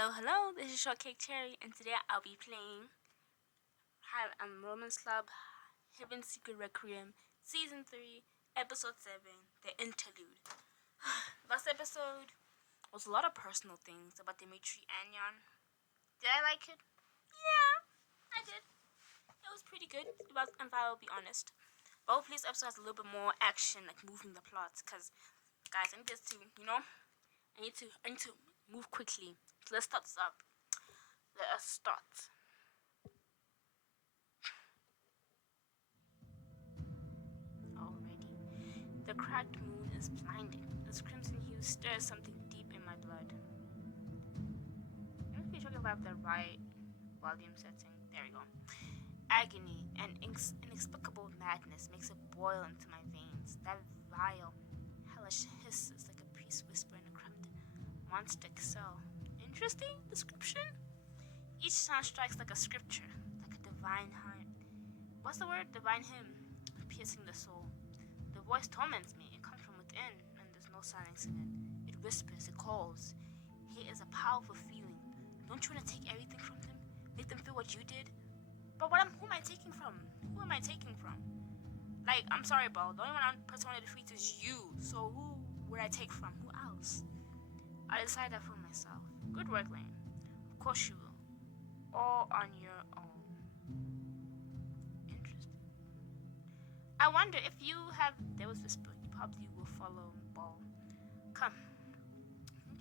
Hello, this is Shortcake Cherry, and today I'll be playing Romance Club Heaven's Secret Requiem, Season 3, Episode 7, The Interlude. Last episode was a lot of personal things about Dimitri and Jan. Did I like it? Yeah, I did. It was pretty good, if I will be honest. But hopefully this episode has a little bit more action, like moving the plot, because, guys, I need this to, I need to move quickly. So let's start this up. Let us start. Already. The cracked moon is blinding. This crimson hue stirs something deep in my blood. I think we're talking about the right volume setting. There we go. Agony and inexplicable madness makes it boil into my veins. That vile, hellish hiss is like a priest whisper in a cramped, monstrous cell. Interesting description? Each sound strikes like a scripture, like a divine hymn. What's the word? Divine hymn, piercing the soul. The voice torments me. It comes from within, and there's no silence in it. It whispers, it calls. Hate is a powerful feeling. Don't you want to take everything from them? Make them feel what you did? But who am I taking from? Who am I taking from? Like, I'm sorry, bro. The only person I want to defeat is you. So who would I take from? Who else? I decided that for myself. Good work, Lane. Of course you will. All on your own. Interesting. I wonder if you have Devil's Whisper, you probably will follow Ball. Come.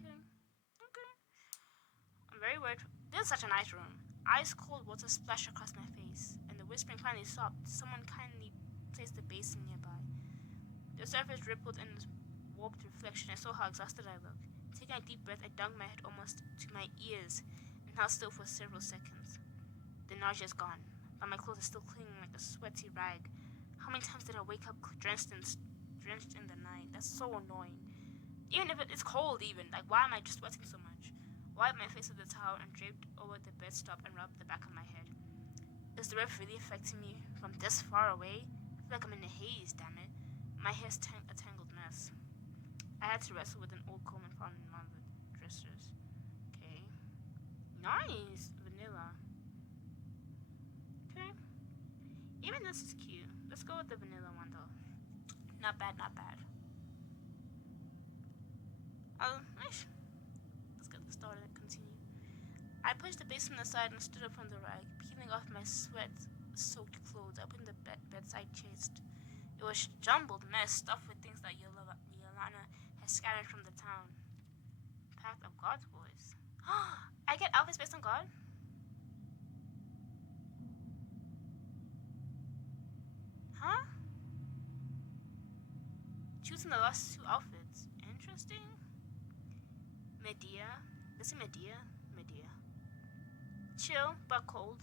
Okay. I'm very worried. This is such a nice room. Ice cold water splashed across my face, and the whispering finally stopped. Someone kindly placed the basin nearby. The surface rippled in this warped reflection. I saw how exhausted I looked. Taking a deep breath, I dunked my head almost to my ears and held still for several seconds. The nausea is gone, but my clothes are still clinging like a sweaty rag. How many times did I wake up drenched in the night? That's so annoying. Even if it's cold, like, why am I just sweating so much? Wiped my face with the towel and draped over the bedstop and rubbed the back of my head. Is the ref really affecting me from this far away? I feel like I'm in a haze, damn it. My hair's a tangled mess. I had to wrestle with an old comb and found in one of the dressers. Okay. Nice! Vanilla. Okay. Even this is cute. Let's go with the vanilla one, though. Not bad. Let's get this started and continue. I pushed the basement aside and stood up from the rag, peeling off my sweat-soaked clothes. I opened the bedside chest. It was a jumbled mess stuffed with things that Yolana had scattered from the town. Path of God's voice. I get outfits based on God? Huh? Choosing the last two outfits. Interesting. Medea. Let's see Medea. Chill, but cold.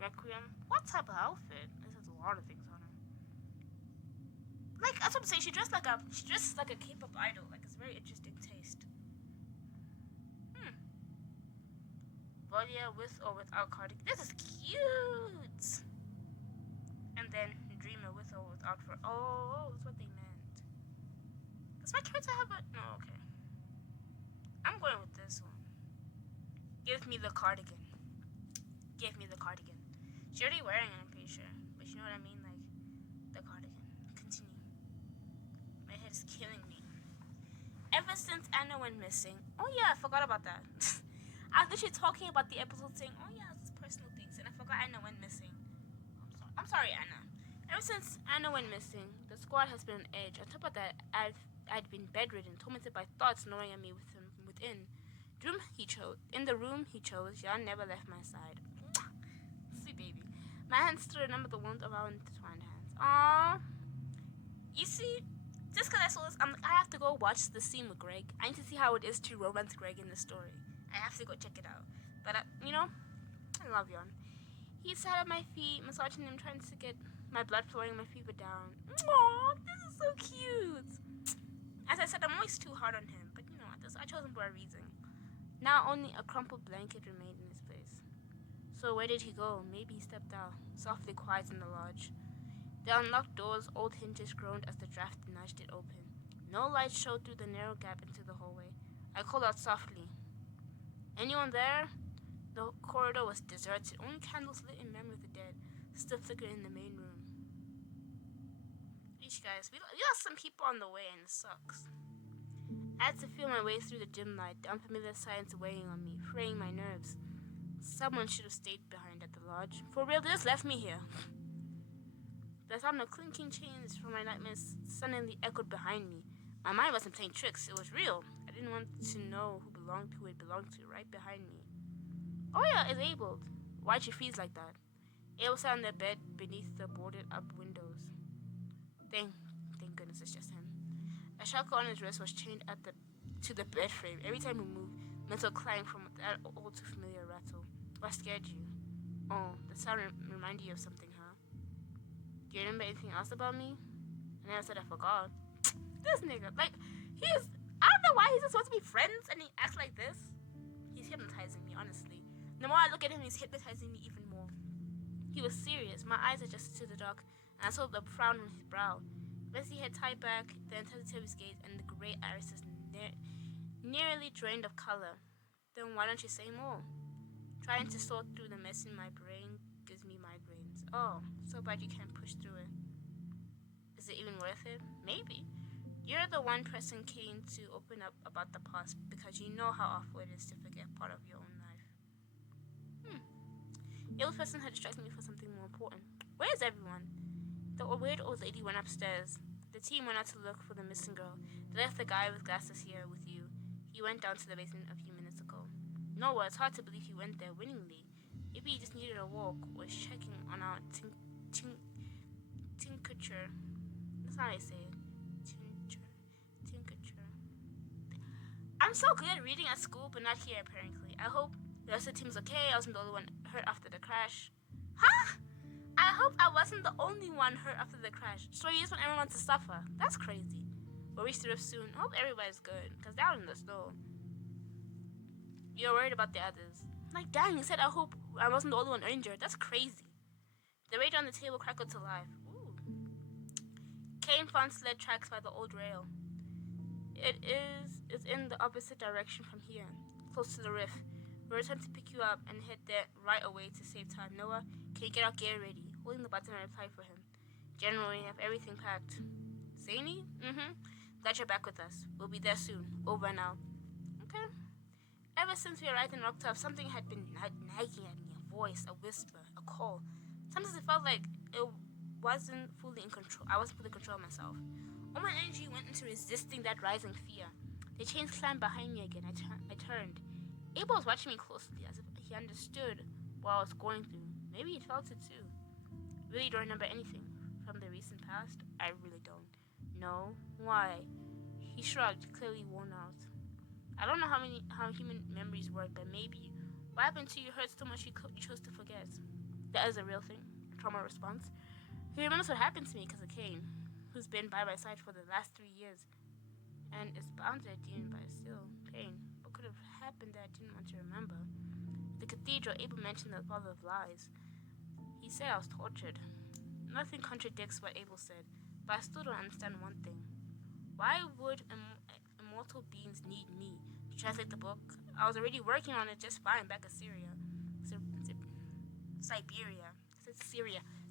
Requiem. What type of outfit? This has a lot of things on her. Like, that's what I'm saying. She dresses like a K-pop idol. Like, it's very interesting taste. Volia with or without cardigan. This is cute. And then Dreamer with or without for. Oh, that's what they meant. Does my character have a? No, okay. I'm going with this one. Give me the cardigan. She's already wearing it, I'm pretty sure. But you know what I mean? Like, the cardigan. Continue. My head is killing me. Ever since Anna went missing. Oh yeah, I forgot about that. I was literally talking about the episode saying, oh yeah, it's personal things. And I forgot Anna went missing. I'm sorry, Anna. Ever since Anna went missing, the squad has been on edge. On top of that, I'd been bedridden, tormented by thoughts gnawing at me within. In the room he chose, Jan never left my side. Sweet baby. My hands still remember the warmth of our intertwined hands. Aww. You see, just because I saw this, I have to go watch the scene with Greg. I need to see how it is to romance Greg in the story. I have to go check it out. But, I love Jan. He sat at my feet, massaging them, trying to get my blood flowing, my fever down. Aww, this is so cute. As I said, I'm always too hard on him, but I chose him for a reason. Now only a crumpled blanket remained in his place. So where did he go? Maybe he stepped out, softly quiet in the lodge. The unlocked door's old hinges groaned as the draft nudged it open. No light showed through the narrow gap into the hallway. I called out softly. Anyone there? The corridor was deserted. Only candles lit in memory of the dead still flickered in the main room. Eesh, guys, we lost some people on the way and it sucks. I had to feel my way through the dim light, the unfamiliar silence weighing on me, fraying my nerves. Someone should have stayed behind at the lodge. For real, they just left me here. The sound of clinking chains from my nightmares suddenly echoed behind me. My mind wasn't playing tricks, it was real. I didn't want to know who it belonged to right behind me. Oh yeah, it's Abel. Why'd she freeze like that? Abel sat on the bed beneath the boarded up windows. Thank goodness it's just him. A shackle on his wrist was chained to the bed frame. Every time he moved, metal clang from that all too familiar rattle. What scared you? Oh, the sound reminded you of something, huh? Do you remember anything else about me? I never said I forgot. This nigga, like, I don't know why he's supposed to be friends and he acts like this. He's hypnotizing me, honestly. The more I look at him, he's hypnotizing me even more. He was serious. My eyes adjusted to the dark, and I saw the frown on his brow. His head tied back, the intensity of his gaze, and the gray irises nearly drained of color. Then why don't you say more? Trying to sort through the mess in my brain gives me migraines. Oh, so bad you can't push through it. Is it even worth it? Maybe. You're the one pressing Cain to open up about the past because you know how awful it is to forget part of your own life. The old person had distracted me for something more important. Where is everyone? The weird old lady went upstairs. The team went out to look for the missing girl. They left the guy with glasses here with you. He went down to the basement a few minutes ago. No, it's hard to believe he went there willingly. Maybe he just needed a walk or was checking on our tincture. That's not how I say it. Tincture. I'm so good at reading at school, but not here apparently. I hope the rest of the team's okay. I wasn't the only one hurt after the crash. Huh? I hope I wasn't the only one hurt after the crash. So you just want everyone to suffer. That's crazy. We'll reach the rift soon. I hope everybody's good, because they're out in the snow. You're worried about the others. Like, dang, you said I hope I wasn't the only one injured. That's crazy. The radio on the table crackled to life. Ooh. Kane found sled tracks by the old rail. It's in the opposite direction from here, close to the rift. We'll return to pick you up and head there right away to save time. Noah, can you get our gear ready? Holding the button, I replied for him. General, we have everything packed. Zany? Glad you're back with us. We'll be there soon. Over and out. Okay. Ever since we arrived in Rocktop, something had been nagging at me. A voice, a whisper, a call. Sometimes it felt like I wasn't fully in control of myself. All my energy went into resisting that rising fear. The chains climbed behind me again. I turned. Abel was watching me closely, as if he understood what I was going through. Maybe he felt it too. Really don't remember anything from the recent past? I really don't. No? Why? He shrugged, clearly worn out. I don't know how human memories work, but maybe. What happened to you hurt so much you chose to forget? That is a real thing. Trauma response. He remembers what happened to me because of Cain, who's been by my side for the last 3 years. And it's bound to a demon, but still pain. What could have happened that I didn't want to remember? The cathedral, Abel mentioned the father of lies. He said I was tortured. Nothing contradicts what Abel said, but I still don't understand one thing. Why would immortal beings need me to translate the book? I was already working on it just fine back in Syria.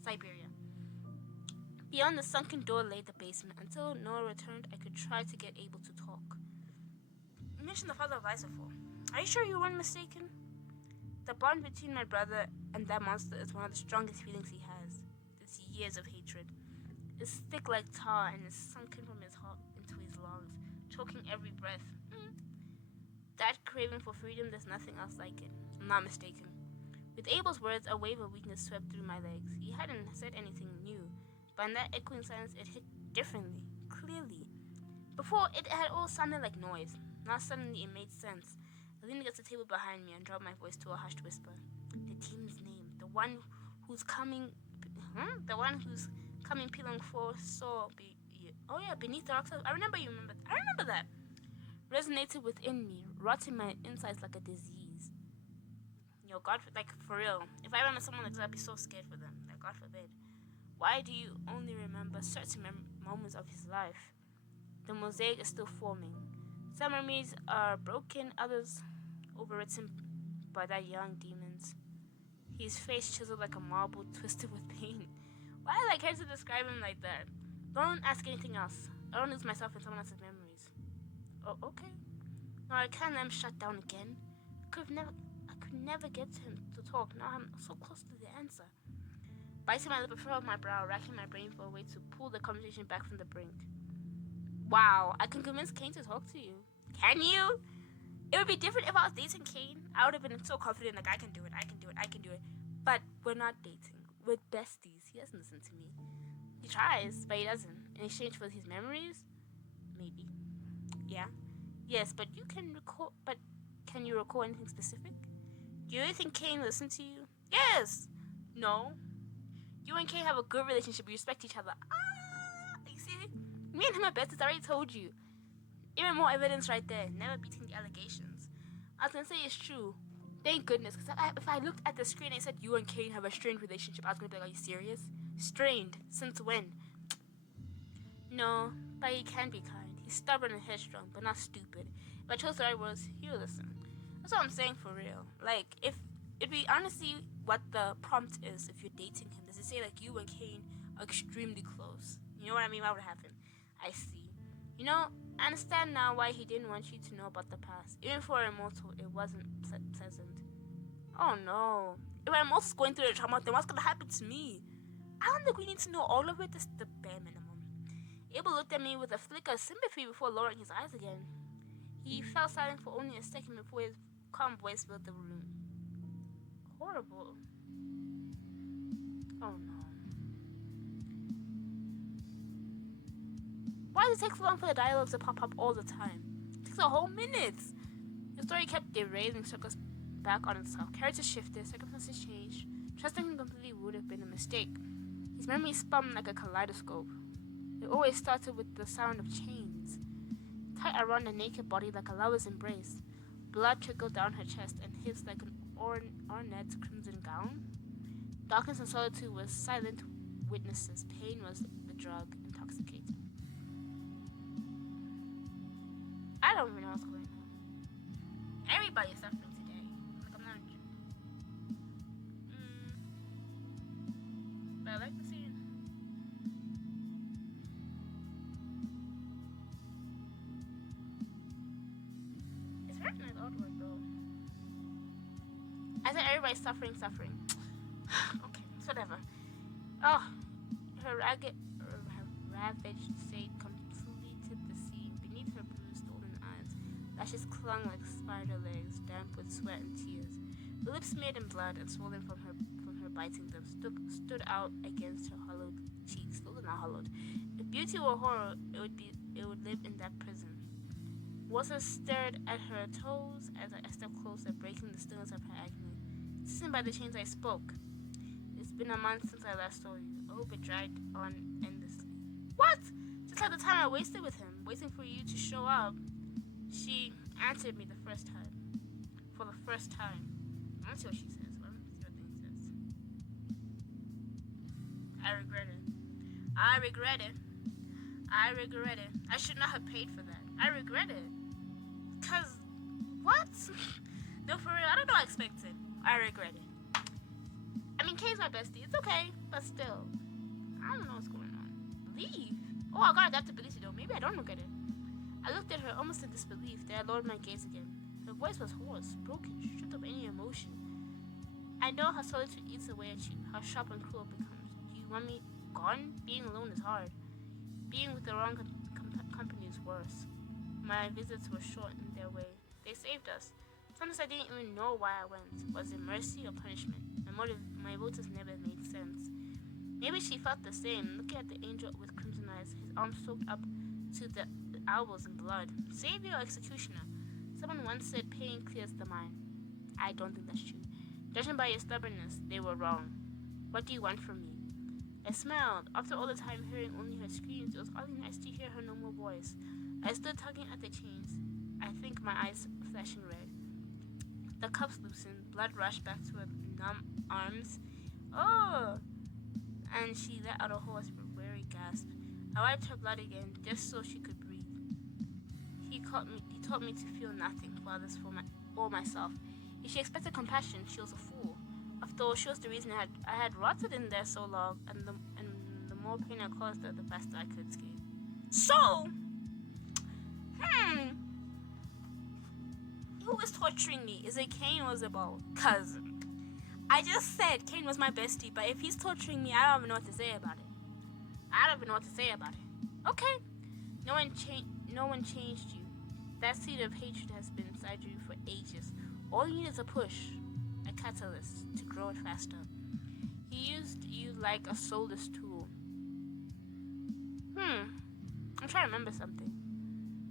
Siberia. Beyond the sunken door lay the basement. Until Noah returned, I could try to get Abel to talk. You mentioned the father of lies before. Are you sure you weren't mistaken? The bond between my brother and that monster is one of the strongest feelings he has. It's years of hatred. It's thick like tar and is sunken from his heart into his lungs, choking every breath. That craving for freedom, there's nothing else like it. I'm not mistaken. With Abel's words, a wave of weakness swept through my legs. He hadn't said anything new, but in that echoing silence, it hit differently, clearly. Before, it had all sounded like noise. Now suddenly it made sense. I leaned against the table behind me and dropped my voice to a hushed whisper. The team's name, the one who's coming peeling for beneath the rocks. I remember that. Resonated within me, rotting my insides like a disease. God, like, for real. If I remember someone like that, I'd be so scared for them. Like, God forbid. Why do you only remember certain moments of his life? The mosaic is still forming. Some memories are broken, others overwritten by that young demons. His face chiseled like a marble, twisted with pain. Why did I care to describe him like that? Don't ask anything else. I don't lose myself in someone else's memories. Oh, okay. No, I can't let him shut down again. I could never get him to talk. Now I'm so close to the answer. Biting my lip, I furrowed my brow, racking my brain for a way to pull the conversation back from the brink. Wow, I can convince Kane to talk to you. Can you? It would be different if I was dating Kane. I would have been so confident, like, I can do it. But we're not dating. We're besties. He doesn't listen to me. He tries, but he doesn't. In exchange for his memories? Maybe. Yeah. Yes, but can you recall anything specific? Do you really think Kane listened to you? Yes! No. You and Kane have a good relationship. You respect each other. You see? Me and him are besties. I already told you. Even more evidence right there. Never beating the allegations. I was gonna say it's true. Thank goodness. Because if I looked at the screen and it said you and Kane have a strained relationship, I was gonna be like, are you serious? Strained? Since when? No, but he can be kind. He's stubborn and headstrong, but not stupid. If I chose the right words, he'll listen. That's what I'm saying for real. Like, if it'd be honestly what the prompt is if you're dating him. Does it say like you and Kane are extremely close? You know what I mean? What would happen? I see. You know, I understand now why he didn't want you to know about the past. Even for a mortal, it wasn't pleasant. Oh no. If I'm also going through the trauma, then what's gonna happen to me? I don't think we need to know all of it. This is the bare minimum. Abel looked at me with a flicker of sympathy before lowering his eyes again. He fell silent for only a second before his calm voice filled the room. Horrible. Oh no. Why does it take so long for the dialogues to pop up all the time? It takes a whole minute. The story kept derailing, circles back on itself. Characters shifted, circumstances changed. Trusting him completely would have been a mistake. His memory spun like a kaleidoscope. It always started with the sound of chains, tight around a naked body like a lover's embrace. Blood trickled down her chest and hissed like an ornate crimson gown. Darkness and solitude were silent witnesses. Pain was the drug, intoxicating. I don't even know what's going on. Everybody's suffering today. Like, I'm not. But I like the scene. It's hurting like outward though. I said everybody's suffering. Okay, it's whatever. Oh, her ravaged state completed the scene. Beneath her bruised, swollen eyes, lashes clung like spider legs, damp with sweat and tears. The lips smeared in blood and swollen from her biting them stood out against her hollowed cheeks. Those are not hollowed. If beauty were horror, it would live in that prison. Water stirred at her toes as I stepped closer, breaking the stillness of her agony. Sitting by the chains, I spoke. It's been a month since I last saw you. I hope it dragged on endlessly. What? Just like the time I wasted with him, waiting for you to show up. She answered me the first time. For the first time. I don't see what she says. Let me see what thing says. I regret it. I should not have paid for that. I regret it. Cause, what? No, for real, I don't know what I expected. I regret it. I mean, Kay's my bestie. It's okay, but still. I don't know what's going on. Leave? Oh, I got adaptability though. Maybe I don't regret it. I looked at her almost in disbelief. Then I lowered my gaze again. Her voice was hoarse, broken, stripped of any emotion. I know how solitude eats away at you, how sharp and cruel it becomes. Do you want me gone? Being alone is hard. Being with the wrong company is worse. My visits were short in their way. They saved us. Sometimes I didn't even know why I went. Was it mercy or punishment? My motives never made sense. Maybe she felt the same, looking at the angel with crimson eyes, his arms soaked up to the elbows in blood. Savior or executioner? Someone once said pain clears the mind. I don't think that's true. Judging by your stubbornness, they were wrong. What do you want from me? I smiled. After all the time hearing only her screams, it was oddly nice to hear her normal voice. I stood tugging at the chains, I think my eyes flashing red. The cuffs loosened, blood rushed back to her numb arms. Oh! And she let out a hoarse, weary gasp. I wiped her blood again, just so she could breathe. He taught me to feel nothing, for others, for my or myself. If she expected compassion, she was a fool. After all, she was the reason I had rotted in there so long, and the more pain I caused her, the faster I could escape. So, who was torturing me? Is it Kane or is it Bo? Cousin. I just said Kane was my bestie, but if he's torturing me, I don't even know what to say about it. Okay. No one changed you. That seed of hatred has been inside you for ages. All you need is a push, a catalyst to grow it faster. He used you like a soulless tool. I'm trying to remember something.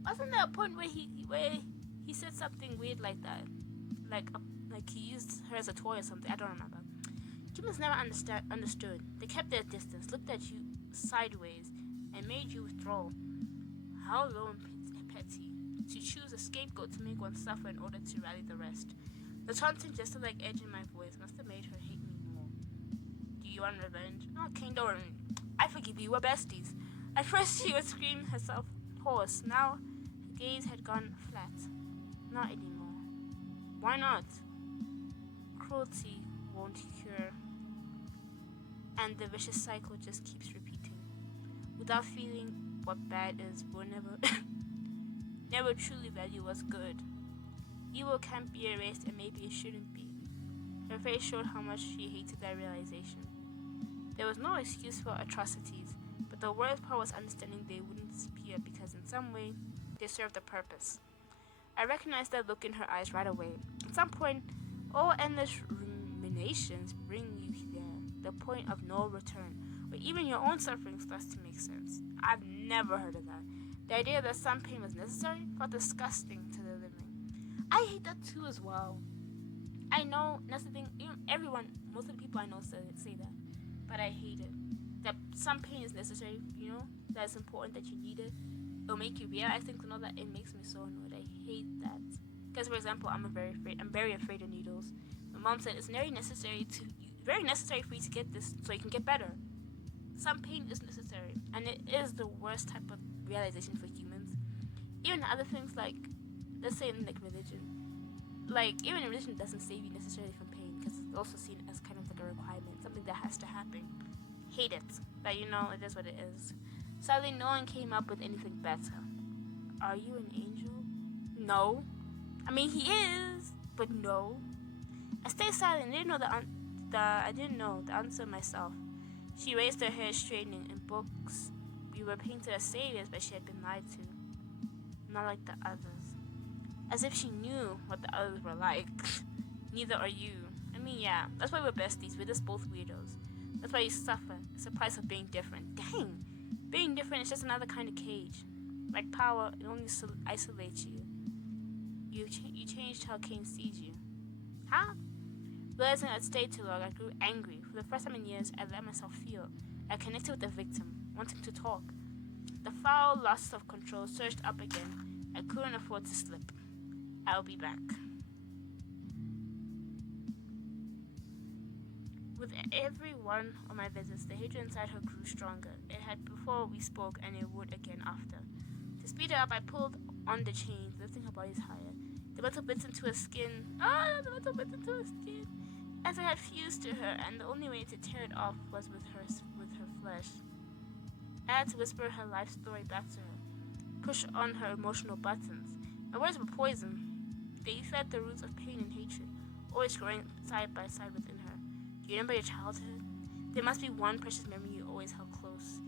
Wasn't there a point where he said something weird like that? Like he used her as a toy or something? I don't remember. Humans never understood. They kept their distance, looked at you sideways, and made you withdraw. How low and petty. To choose a scapegoat to make one suffer in order to rally the rest. The taunting, just like edge in my voice, must have made her hate me more. Do you want revenge? Oh, Kane, don't worry. I forgive you, we're besties. At first she would scream herself hoarse. Now her gaze had gone flat. Not anymore. Why not? Cruelty won't cure. And the vicious cycle just keeps repeating. Without feeling what bad is, we'll never truly value what's good. Evil can't be erased, and maybe it shouldn't be. Her face showed how much she hated that realization. There was no excuse for atrocities, but the worst part was understanding they wouldn't disappear because in some way, they served a purpose. I recognized that look in her eyes right away. At some point, all endless ruminations bring you there, the point of no return, where even your own suffering starts to make sense. I've never heard of that. The idea that some pain was necessary felt disgusting to the living. I hate that too as well. I know that's the thing. Most of the people I know say that, but I hate it. That some pain is necessary. That it's important, that you need it. It'll make you realize things and all that. It makes me so annoyed. I hate that. Because, for example, I'm very afraid of needles. My mom said it's very necessary for you to get this so you can get better. Some pain is necessary, and it is the worst type of realization for humans. Even other things like, let's say in religion, even religion doesn't save you necessarily from pain because it's also seen as kind of like a requirement, something that has to happen. Hate it, but it is what it is. Sadly, no one came up with anything better. Are you an angel? No. I mean, he is, but no. I stayed silent. I didn't know the answer myself. She raised her hair, straightening. In books, we were painted as saviors, but she had been lied to. Not like the others. As if she knew what the others were like. Neither are you. I mean, yeah, that's why we're besties. We're just both weirdos. That's why you suffer. It's the price of being different. Dang! Being different is just another kind of cage. Like power, it only isolates you. You changed how Kane sees you. Huh? Realizing I'd stayed too long, I grew angry. For the first time in years, I let myself feel. I connected with the victim, wanting to talk. The foul loss of control surged up again. I couldn't afford to slip. I'll be back. With every one of my visits, the hatred inside her grew stronger. It had before we spoke, and it would again after. To speed it up, I pulled on the chains, lifting her bodies higher. The metal bits into her skin. As I had fused to her, and the only way to tear it off was with her flesh. I had to whisper her life story back to her, push on her emotional buttons. My words were poison. They fed the roots of pain and hatred, always growing side by side within her. Do you remember your childhood? There must be one precious memory you always held close.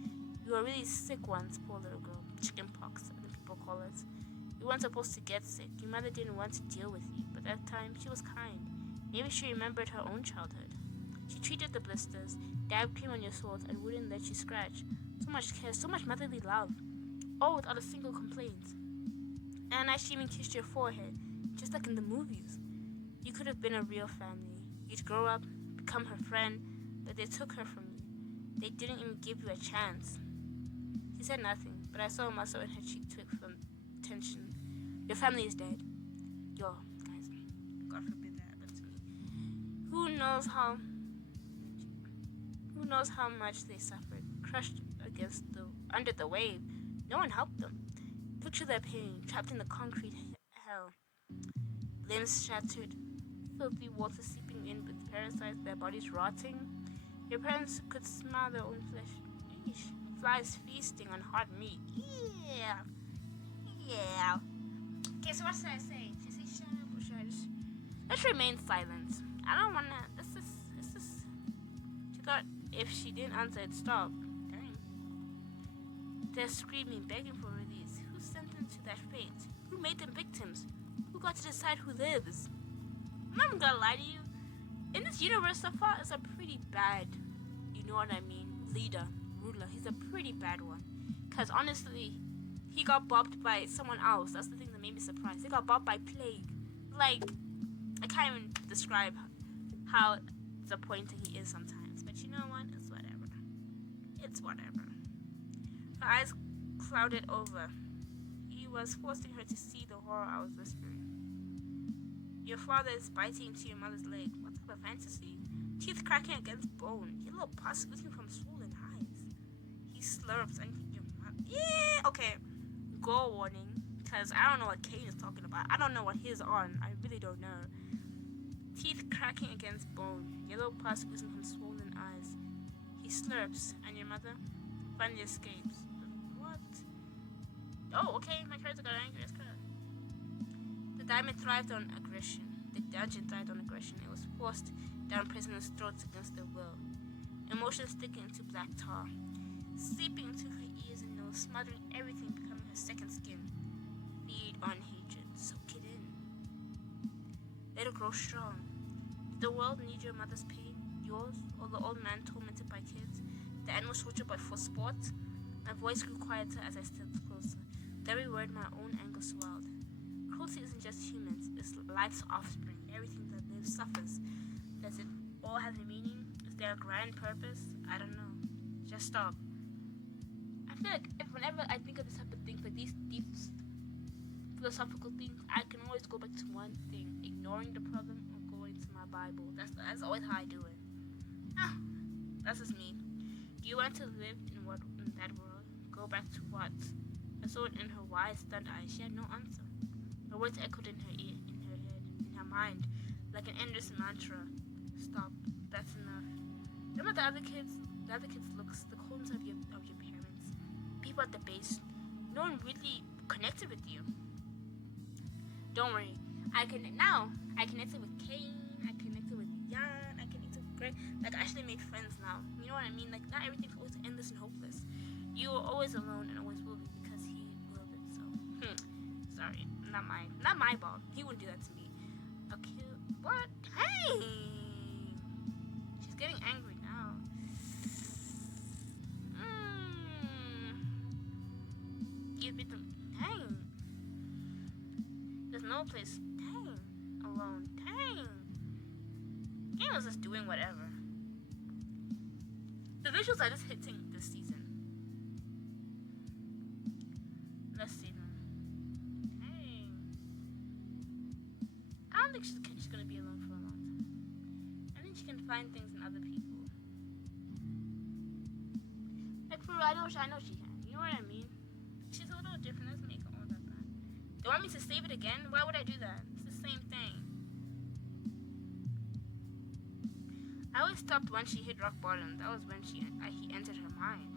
You were really sick once, poor little girl. Chicken pox, other people call it. You weren't supposed to get sick. Your mother didn't want to deal with you, but that time she was kind. Maybe she remembered her own childhood. She treated the blisters, dabbed cream on your sores, and wouldn't let you scratch. So much care, so much motherly love. All without a single complaint. And she even kissed your forehead, just like in the movies. You could have been a real family. You'd grow up, become her friend, but they took her from you. They didn't even give you a chance. She said nothing, but I saw a muscle in her cheek twitch from tension. Your family is dead. Yo, guys, God forbid that happened to me. Who knows how much they suffered, crushed under the wave. No one helped them. Picture their pain, trapped in the concrete hell. limbs shattered, filthy water seeping in with parasites, their bodies rotting. Your parents could smell their own flesh. Eesh. Flies feasting on hot meat. Yeah. Yeah. Okay, so what should I say? Should I say shut up or should I just... Let's remain silent. I don't wanna... This is... She thought if she didn't answer, it'd stop. Dang. They're screaming, begging for release. Who sent them to that fate? Who made them victims? Who got to decide who lives? I'm not gonna lie to you. In this universe, Safa is a pretty bad, you know what I mean, leader, ruler. He's a pretty bad one. Because honestly, he got bopped by someone else. That's the thing that made me surprised. He got bopped by plague. Like, I can't even describe how disappointing he is sometimes. But you know what? It's whatever. It's whatever. Her eyes clouded over. He was forcing her to see the horror I was whispering. Your father is biting into your mother's leg. What type of fantasy? Teeth cracking against bone. Your little pus oozing from swollen eyes. He slurps and your mouth. Yeah, okay. Gore warning. Because I don't know what Kane is talking about. I don't know what he's on. I really don't know. Teeth cracking against bone. Yellow pus oozing from swollen eyes. He slurps and your mother finally escapes. What? Oh, okay. My character got angry. That's correct. The diamond thrived on aggression. The dungeon thrived on aggression. It was forced down prisoners' throats against their will. Emotions sticking into black tar, seeping into her ears and nose, smothering everything, becoming her second skin. Feed on hatred. Soak it in. Let it grow strong. Did the world need your mother's pain? Yours? Or the old man tormented by kids? The animals tortured but for sport? My voice grew quieter as I stepped closer. With every word, my own anger swelled. Cruelty isn't just humans, it's life's offspring. Everything that lives suffers. Does it all have a meaning? Is there a grand purpose? I don't know. Just stop. I feel like whenever I think of this type of things, like these deep philosophical things, I can always go back to one thing: ignoring the problem or going to my Bible. That's always how I do it. That's just me. Do you want to live in that world? Go back to what? I saw it in her wide, stunned eyes. She had no answer. The words echoed in her ear, in her head, in her mind, like an endless mantra. Stop. That's enough. Remember the other kids' looks, the coldness of your parents, people at the base. No one really connected with you. Don't worry. I connected with Kane. I connected with Jan. I connected with Greg. Like, I actually made friends now. You know what I mean? Like, not everything's always endless and hopeless. You are always alone and always will be because he willed it. So, sorry. Not my fault. He wouldn't do that to me. Okay, what? Hey! She's getting angry now. Give me the... Dang. There's no place. Dang. Alone. Dang. Game was just doing whatever. The visuals are just hitting this season. Let's see them. I don't think she's gonna be alone for a long time. I think she can find things in other people. Like for real, I know she can. You know what I mean? She's a little different. Let's make her all that bad. They want me to save it again? Why would I do that? It's the same thing. I always stopped when she hit rock bottom. That was when he entered her mind.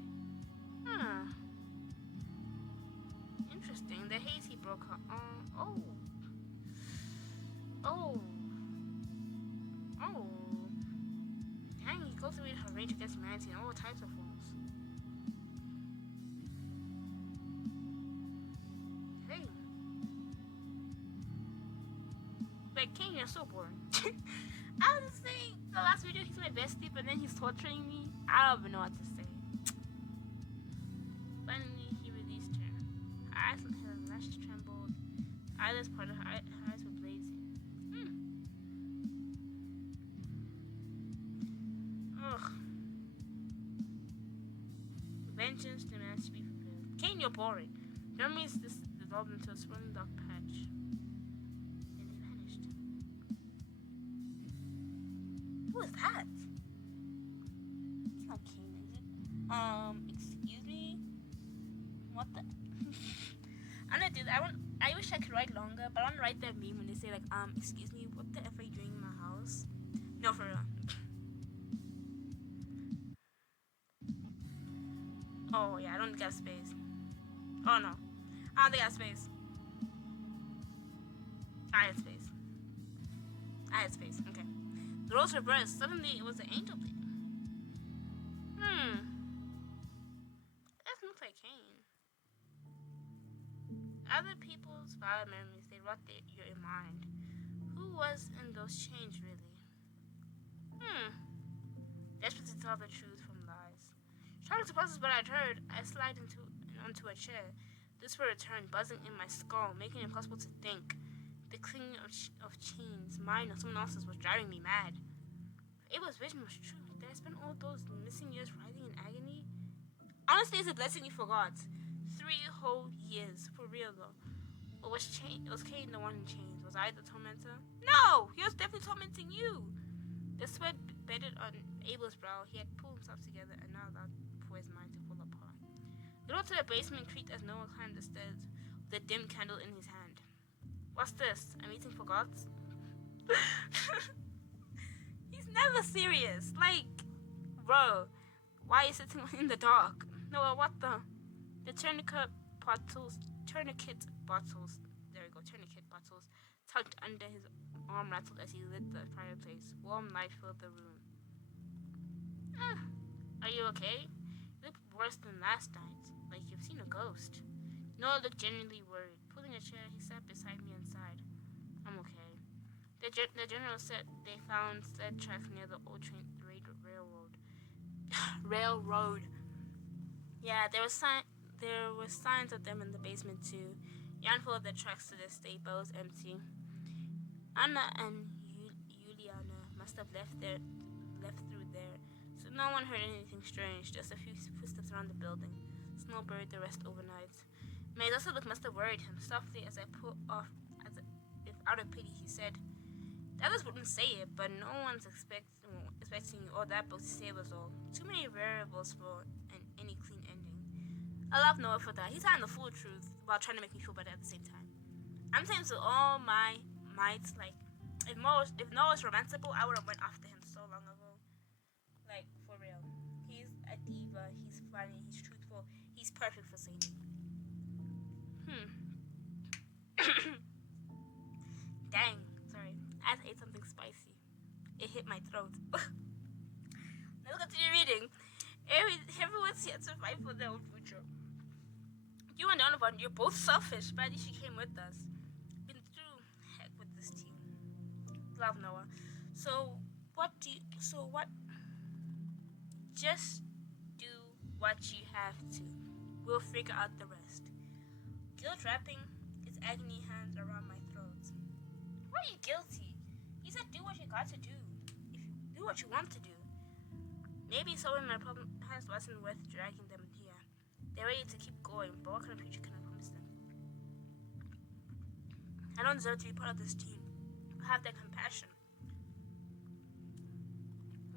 Interesting. The haze he broke her. Oh. Dang, he cultivated her rage against humanity in all types of forms. Hey. Like, Kane, you're so boring. I was just saying, the last video, he's my bestie, but then he's torturing me. I don't even know what to say. Finally, he released her. Her lashes trembled. Eyelids parted, her eyes were blazing. Ugh. Vengeance demands to be fulfilled. Kane, you're boring. The armies dissolved into a swirling dark patch. Then they vanished. Who is that? It's not Kane, is it? Excuse me? What the? I'm gonna do that. I wish I could write longer, but I want to write that meme when they say like, excuse me, what the F are you doing in my house? No, for real. Oh yeah, I don't think I have space. Oh no, I don't think I have space. I had space. I had space. Okay. The roles reversed. Suddenly, it was an angel bleeding. That's not like Cain. Other people's violent memories, they rot your mind. Who was in those chains, really? Desperate to tell the truth from lies. Trying to process what I'd heard, I slid onto a chair. This word returned, buzzing in my skull, making it impossible to think. The clinging of chains, mine or someone else's, was driving me mad. Abel's vision was true. Did I spend all those missing years writhing in agony? Honestly, it's a blessing you forgot. 3 whole years, for real though. Or was Cain the one in chains? Was I the tormentor? No! He was definitely tormenting you! The sweat bedded on Abel's brow. He had pulled himself together and now allowed for his mind to fall apart. The door to the basement creaked as Noah climbed the stairs with a dim candle in his hand. What's this? A meeting for gods? He's never serious. Like, bro, why are you sitting in the dark? Noah, what the? The tourniquet bottles, there we go, tourniquet bottles, tucked under his arm rattled as he lit the fireplace. Warm light filled the room. Are you okay? You look worse than last night, like you've seen a ghost. Noah looked genuinely worried. Pulling a chair, he sat beside me and sighed. I'm okay. The general said they found sled tracks near the old train railroad. Railroad. Yeah, there were signs of them in the basement too. Jan followed the tracks to the state, but it was empty. Anna and Juliana must have left through there, so no one heard anything strange. Just a few footsteps around the building. Snow buried the rest overnight. May's also look must have worried him. Softly, as I pulled off, if out of pity, he said, "The others wouldn't say it, but no one's expecting all that book to say was all. Too many variables for any clean ending." I love Noah for that. He's telling the full truth while trying to make me feel better at the same time. I'm saying to all my might, like, if Noah was romanceable, I would have went after him so long ago. Like, for real. He's a diva, he's funny, he's truthful, he's perfect for Sadie. Dang, sorry. I ate something spicy. It hit my throat. Let's continue reading. Everyone's here to fight for their own future. You and Donovan, you're both selfish, but at least you came with us. Been through heck with this team. Love, Noah. So what? Just do what you have to. We'll figure out the rest. Guilt wrapping its agony hands around my throat. Why are you guilty? He said do what you got to do. If you do what you want to do. Maybe solving my problem past wasn't worth dragging them here. They're ready to keep going, but what kind of future can I promise them? I don't deserve to be part of this team. I have their compassion.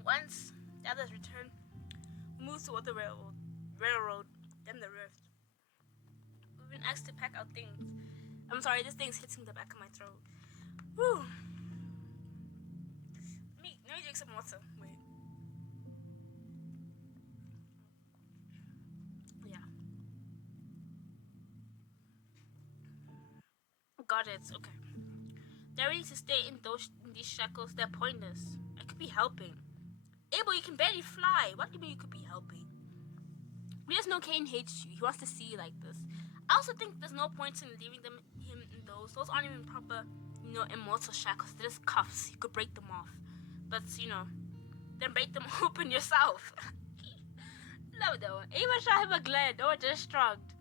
Once the others returned, we moved toward the railroad, then the rift. We've been asked to pack our things. I'm sorry, this thing's hitting the back of my throat. Whew. Let me drink some water. Wait. Got it. Okay. They're ready to stay in these shackles. They're pointless. I could be helping. Abel, you can barely fly. What do you mean you could be helping? We just know Cain hates you. He wants to see you like this. I also think there's no point in leaving him in those. Those aren't even proper, immortal shackles. They're just cuffs. You could break them off. But, then break them open yourself. No, Noah. Ava shot him a glare. Noah just shrugged.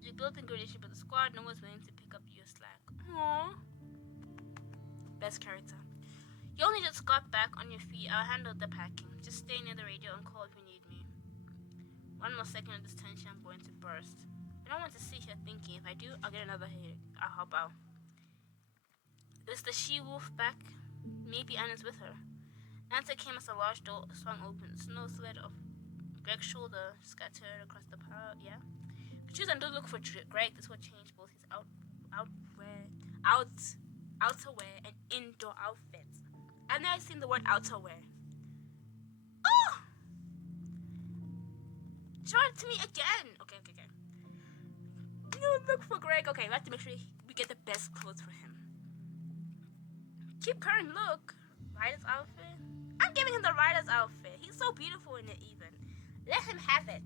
You built in good relationship with the squad. No one's willing to pick up your slack. Aww. Best character. You only just got back on your feet. I'll handle the packing. Just stay near the radio and call if you need me. One more second of this tension, I'm going to burst. I don't want to sit here thinking. If I do, I'll get another headache. I'll hop out. Is the she-wolf back? Maybe Anna's with her. Answer came as a large door swung open. Snow slid off Greg's shoulder, scattered across the pile. Yeah? Choose and don't look for Greg. This will change both his outerwear and indoor outfits. I've never seen the word outerwear. Oh! Show it to me again. Okay. You look for Greg. Okay, we have to make sure we get the best clothes for him. Keep current look. Rider's outfit. I'm giving him the rider's outfit. He's so beautiful in it even. Let him have it.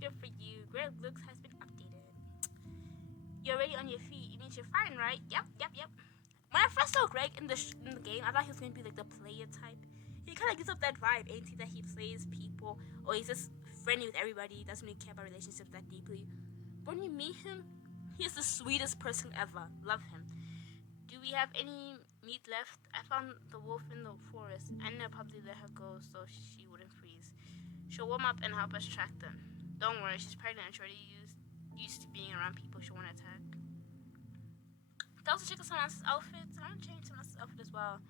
Good for you. Greg looks has been updated. You're already on your feet. It means you're fine, right? Yep. When I first saw Greg in the game, I thought he was going to be like the player type. He kind of gives up that vibe, ain't he? That he plays people, or he's just friendly with everybody. He doesn't really care about relationships that deeply. But when you meet him, he's the sweetest person ever. Love him. Do we have any meat left? I found the wolf in the forest. I never probably let her go so she wouldn't freeze. She'll warm up and help us track them. Don't worry, she's pregnant and she's already used to being around people she won't attack. Also check out someone else's outfits. I want to change someone else's outfit as well.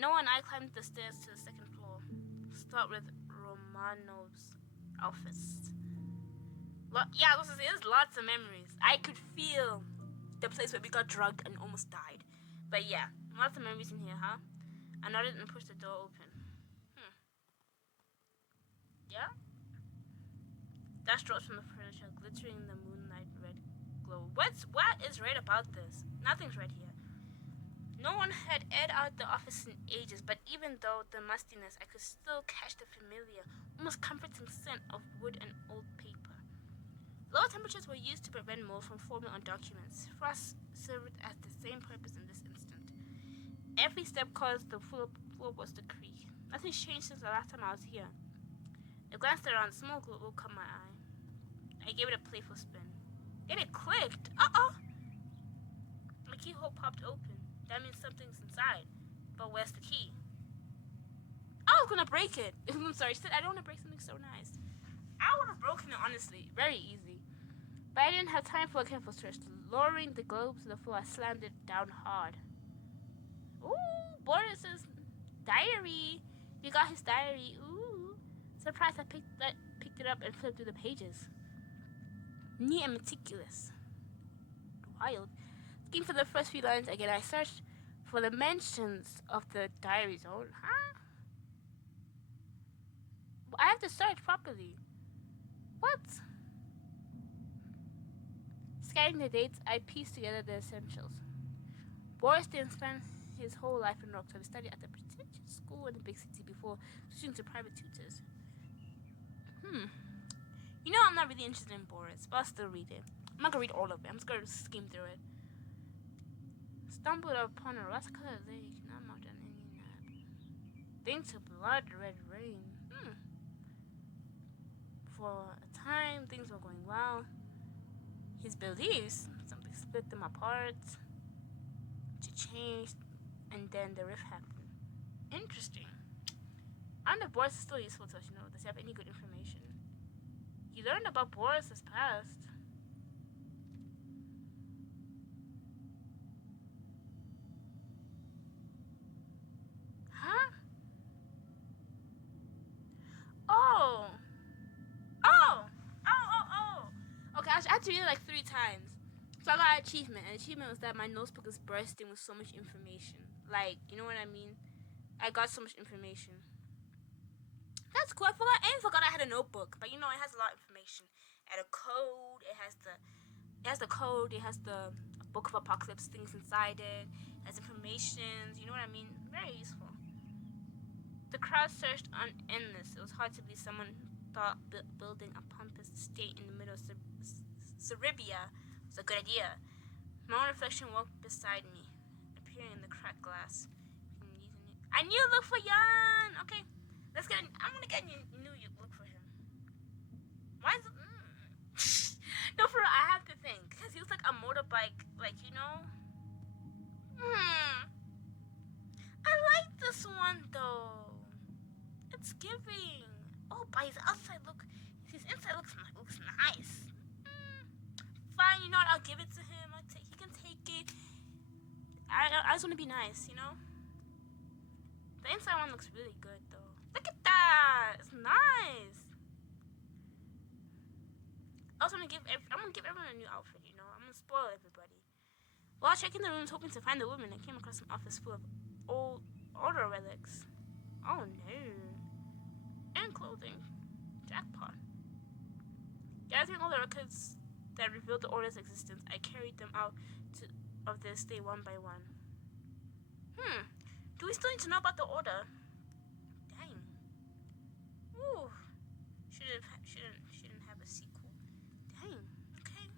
Noah and I climbed the stairs to the second floor. Start with Romano's outfits. There's lots of memories. I could feel the place where we got drugged and almost died. But yeah, lots of memories in here, huh? I nodded and pushed the door open. Yeah? Dust drops from the furniture, glittering in the moonlight red glow. What is red about this? Nothing's red here. No one had aired out the office in ages, but even though the mustiness, I could still catch the familiar, almost comforting scent of wood and old paper. Lower temperatures were used to prevent mold from forming on documents. Frost served as the same purpose in this instant. Every step caused the floorboards to creak. Nothing's changed since the last time I was here. I glanced around, smoke woke caught my eye. I gave it a playful spin. Then it clicked. My keyhole popped open. That means something's inside. But where's the key? I was gonna break it. I'm sorry, she said I don't want to break something so nice. I would have broken it, honestly. Very easy. But I didn't have time for a careful search. Lowering the globe to the floor, I slammed it down hard. Ooh, Boris's diary. You got his diary. Ooh. Surprised I picked it up and flipped through the pages. Neat and meticulous. Wild. Looking for the first few lines again, I searched for the mentions of the diary zone. Huh? I have to search properly. What? Scanning the dates, I pieced together the essentials. Boris didn't spend his whole life in Rockville. He studied at the prestigious school in the big city before switching to private tutors. You know I'm not really interested in Boris, but I'll still read it. I'm not gonna read all of it. I'm just gonna skim through it. Stumbled upon a rust-colored lake, not marked on any map. Thanks to blood red rain. For a time, things were going well. His beliefs, something split them apart. She changed, and then the rift happened. Interesting. I wonder if Boris is still useful to us, Does he have any good information? He learned about Boris's past. Huh? Oh. Okay, I had to read it like 3 times. So I got an achievement. And the achievement was that my notebook is bursting with so much information. Like, you know what I mean? I got so much information. That's cool. I forgot I had a notebook. But it has a lot of information. It had a code. It has the code. It has the Book of Apocalypse things inside it. It has information. You know what I mean? Very useful. The crowd surged on endless. It was hard to believe someone thought building a pompous state in the middle of Serbia was a good idea. My own reflection walked beside me, appearing in the cracked glass. I knew to look for Jan! Okay, I'm gonna get a new look for him. Why is it... No, for real, I have to think. Because he was like a motorbike, I like this one, though. It's giving. Oh, but his outside his inside looks nice. Fine, you know what? I'll give it to him. He can take it. I just want to be nice, The inside one looks really good, though. Look at that. that. It's nice. Also, I'm gonna give everyone a new outfit. You know, I'm gonna spoil everybody. While checking the rooms, hoping to find the woman, I came across an office full of older relics. Oh no! And clothing. Jackpot. Gathering all the records that revealed the order's existence, I carried them out of their stay one by one. Do we still need to know about the order? Dang. Ooh. Shouldn't have a sequel. Dang. Okay.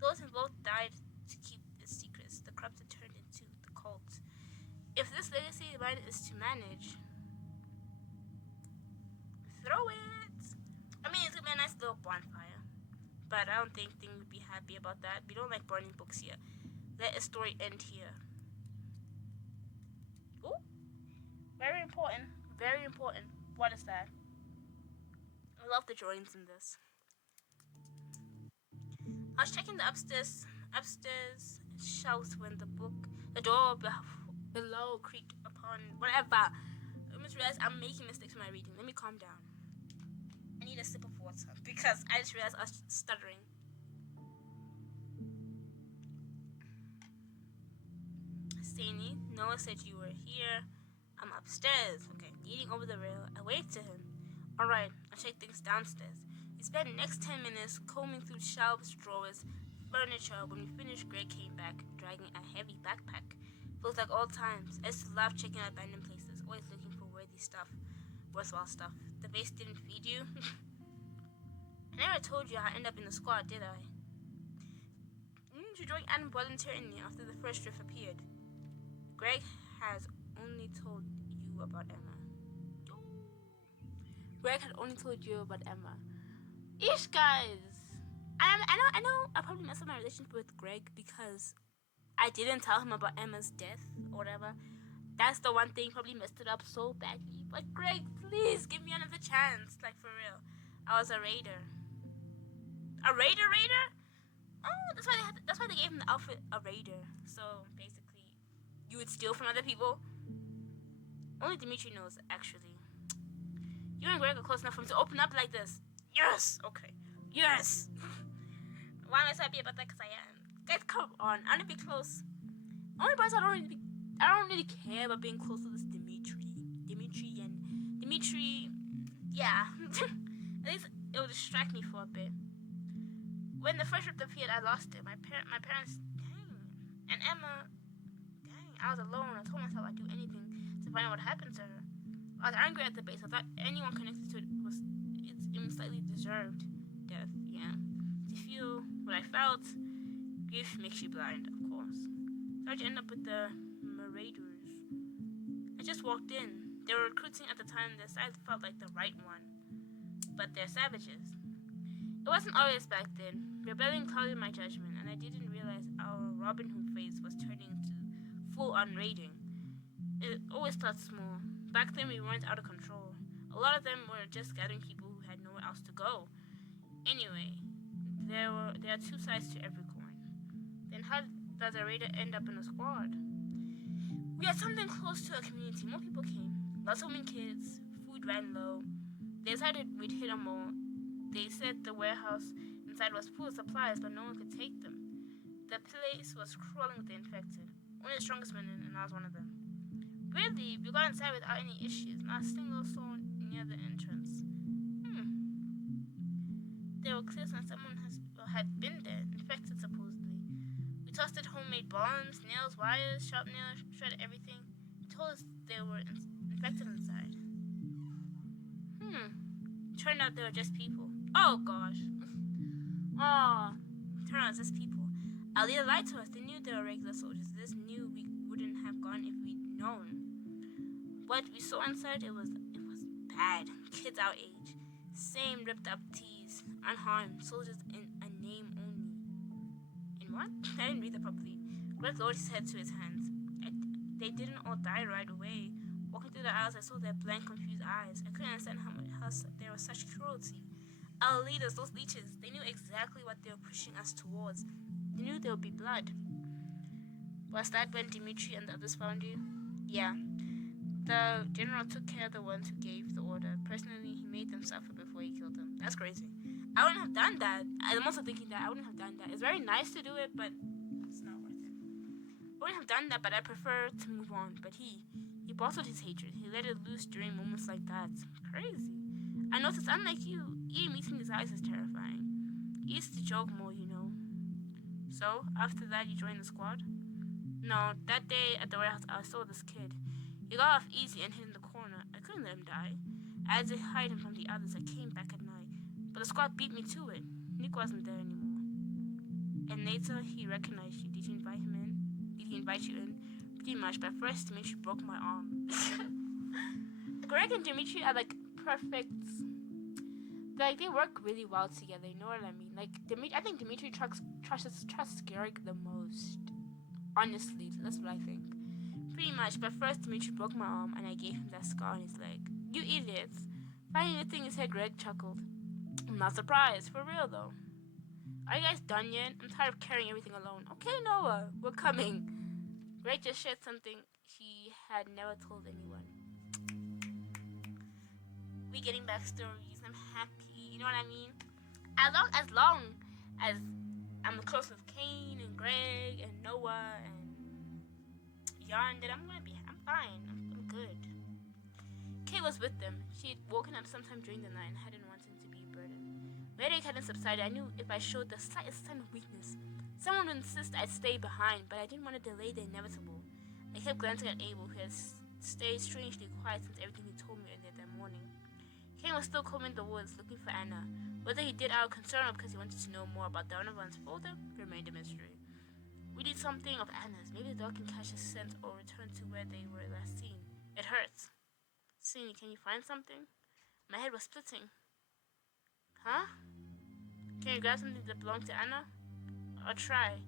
Those involved died to keep the secrets. The corrupted turned into the cult. If this legacy line is to manage, throw it. I mean, it's gonna be a nice little bonfire, but I don't think Thing would be happy about that. We don't like burning books here. Let a story end here. Ooh. Very important. Very important. What is that? I love the drawings in this. I was checking the upstairs shelves when the door below creaked upon whatever. I just realized I'm making mistakes in my reading. Let me calm down. I need a sip of water because I just realized I was stuttering. Stainy, Noah said you were here. I'm upstairs. Okay, leaning over the rail, I waved to him. Alright, I'll check things downstairs. We spent the next 10 minutes combing through shelves, drawers, furniture. When we finished, Greg came back, dragging a heavy backpack. Feels like old times. I used to love checking out abandoned places, always looking for worthwhile stuff. The base didn't feed you? I never told you I ended up in the squad, did I? You joined Adam voluntarily after the first drift appeared. Greg has only told you about Emma. Greg had only told you about Emma. Ish, guys. I know I probably messed up my relationship with Greg because I didn't tell him about Emma's death or whatever. That's the one thing, probably messed it up so badly. But Greg, please give me another chance. Like, for real. I was a raider. A raider? Oh, that's why they gave him the outfit, a raider. So, basically, you would steal from other people. Only Dimitri knows, actually. You and Greg are close enough for him to open up like this. Yes! Okay. Yes! Why am I so happy about that? Because I am. Guys, come on. I want to be close. Only person I don't really care about being close to this Dimitri, yeah. At least it will distract me for a bit. When the first rift appeared, I lost it. My parents, dang. And Emma, dang. I was alone. I told myself I'd do anything to find out what happened to her. I was angry at the base. I thought anyone connected to it was slightly deserved death. Yeah. To feel what I felt, grief makes you blind, of course. So how'd you end up with the Marauders? I just walked in. They were recruiting at the time. Their side felt like the right one, but they're savages. It wasn't always back then. Rebellion clouded my judgment, and I didn't realize our Robin Hood phase was turning into full-on raiding. It always starts small. Back then, we weren't out of control. A lot of them were just gathering people who had nowhere else to go. Anyway, there are two sides to every coin. Then how does a raider end up in a squad? We had something close to a community. More people came. Lots of women, kids. Food ran low. They decided we'd hit them all. They said the warehouse inside was full of supplies, but no one could take them. The place was crawling with the infected. Only the strongest went in, and I was one of them. Weirdly, we got inside without any issues. Not a single soul near the entrance. There were clear signs someone had been there, infected supposedly. We toasted homemade bombs, nails, wires, sharp nails, shredded everything. They told us they were infected inside. Turned out they were just people. Oh gosh. Turned out it's just people. Our leader lied to us. They knew they were regular soldiers. They just knew we wouldn't have gone if we'd known. What we saw inside, it was bad. Kids our age. Same ripped up tees. Unharmed. Soldiers in a name only. In what? I didn't read that properly. Greg lowered his head to his hands. They didn't all die right away. Walking through the aisles, I saw their blank, confused eyes. I couldn't understand how there was such cruelty. Our leaders, those leeches, they knew exactly what they were pushing us towards. They knew there would be blood. Was that when Dimitri and the others found you? Yeah. The general took care of the ones who gave the order. Personally, he made them suffer before he killed them. That's crazy. I wouldn't have done that. I'm also thinking that I wouldn't have done that. It's very nice to do it, but it's not worth it. I wouldn't have done that, but I prefer to move on. But he bottled his hatred. He let it loose during moments like that. Crazy. I noticed, unlike you, Ian meeting his eyes is terrifying. He used to joke more, you know. So, after that, you joined the squad? No, that day at the warehouse, I saw this kid. He got off easy and hid in the corner. I couldn't let him die. I had to hide him from the others. I came back at night. But the squad beat me to it. Nick wasn't there anymore. And later, he recognized you. Did you invite him in? Did he invite you in? Pretty much, but first, Dimitri broke my arm. Greg and Dimitri are like perfect. Like, they work really well together, you know what I mean? Like, I think Dimitri trusts Greg the most. Honestly, that's what I think. Pretty much, but first Dimitri broke my arm and I gave him that scar on his leg. You idiots. Finding the thing in his head, Greg chuckled. I'm not surprised, for real though. Are you guys done yet? I'm tired of carrying everything alone. Okay, Noah, we're coming. Greg just shared something he had never told anyone. We getting backstories. I'm happy. You know what I mean? As long as I'm close with Kane and Greg and Noah and Yarn, that I'm fine. I'm good. Kate was with them. She had woken up sometime during the night and hadn't wanted to be a burden. My headache hadn't subsided. I knew if I showed the slightest sign of weakness, someone would insist I'd stay behind, but I didn't want to delay the inevitable. I kept glancing at Abel, who had stayed strangely quiet since everything he told me earlier that morning. Kane was still combing the woods looking for Anna. Whether he did out of concern or because he wanted to know more about Donovan's folder remained a mystery. We did something of Anna's. Maybe the dog can catch a scent or return to where they were last seen. It hurts. Cindy, can you find something? My head was splitting. Huh? Can you grab something that belonged to Anna? I'll try.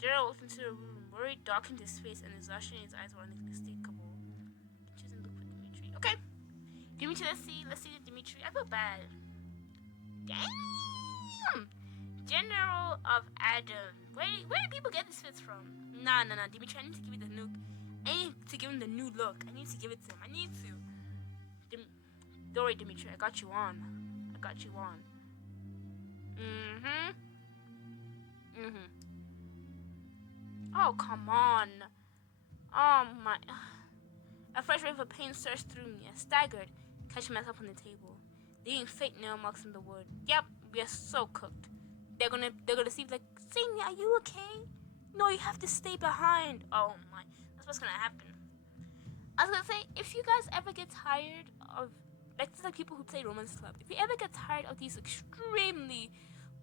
Gerald walked into the room, worried, darkened his face, and exhaustion in his eyes were unmistakable. Choose and look for Dimitri. Okay. Dimitri, let's see the Dimitri. I feel bad. Damn! General of Adam. Where do people get these fits from? Nah. Dimitri, I need to give you the nuke. I need to give him the new look. I need to give it to him. I need to. Don't worry, Dimitri. I got you on. Oh, come on. Oh, my. A fresh wave of pain surged through me. I staggered, catching myself on the table, leaving faint nail marks in the wood. Yep, we are so cooked. They're gonna see like, Sydney, are you okay? No, you have to stay behind. Oh my, that's what's gonna happen. I was gonna say, if you guys ever get tired of, like, it's like people who play Romance Club. If you ever get tired of these extremely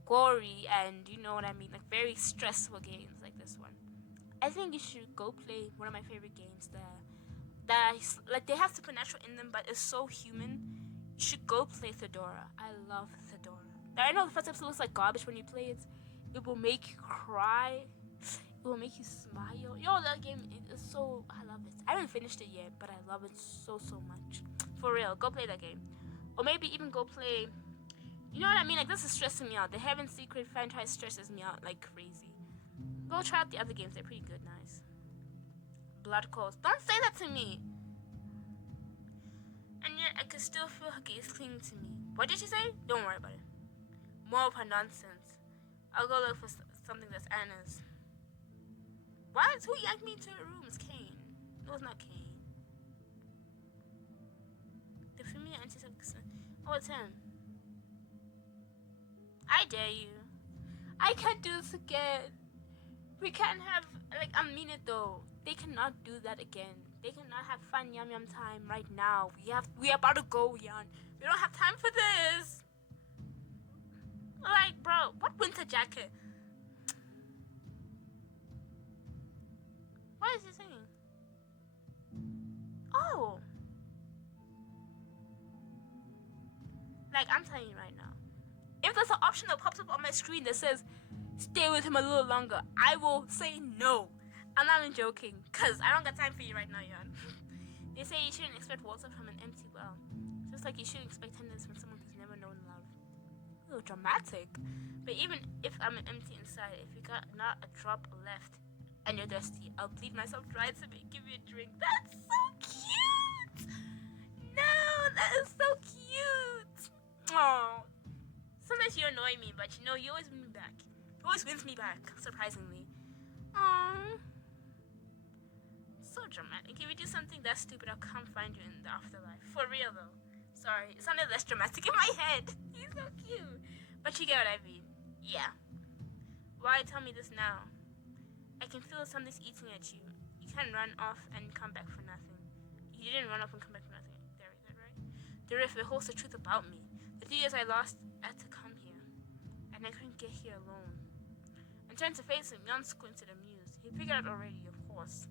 gory and, you know what I mean, like very stressful games like this one, I think you should go play one of my favorite games that like they have supernatural in them, but it's so human. You should go play Thedora. I love Thedora. I know the first episode looks like garbage when you play it. It will make you cry. It will make you smile. Yo, that game is so... I love it. I haven't finished it yet, but I love it so much. For real, go play that game. Or maybe even go play... You know what I mean? Like, this is stressing me out. The Heaven Secret franchise stresses me out like crazy. Go try out the other games. They're pretty good. Nice. Blood calls. Don't say that to me! And yet, I could still feel her gaze clinging to me. What did she say? Don't worry about it. More of her nonsense. I'll go look for something that's Anna's. What? Who yanked me into her room? It's Kane. No, it's not Kane. The familiar antiseptic. Oh, it's him. I dare you. I can't do this again. We can't have, like, I mean it though. They cannot do that again. They cannot have fun yum time right now. We are about to go, Jan. We don't have time for this. Like, bro, what winter jacket? What is he saying? Oh. Like, I'm telling you right now. If there's an option that pops up on my screen that says, stay with him a little longer, I will say no. I'm not even joking, because I don't got time for you right now, Jan. They say you shouldn't expect water from an empty well. Just like you shouldn't expect tenderness from someone who's never known love. A little dramatic. But even if I'm empty inside, if you got not a drop left and you're thirsty, I'll bleed myself dry to give you a drink. That's so cute! No, that is so cute. Oh, sometimes you annoy me, but you know you always win me back. You always wins me back, surprisingly. Oh, so dramatic. If you do something that stupid, I'll come find you in the afterlife. For real though. Sorry, it sounded less dramatic in my head. He's so cute. But you get what I mean. Yeah. Why tell me this now? I can feel something's eating at you. You can't run off and come back for nothing. You didn't run off and come back for nothing. There, is that right? The riff, it holds the truth about me. The 3 years I lost had to come here. And I couldn't get here alone. And turned to face him, Jan squinted amused. He figured out already, of course.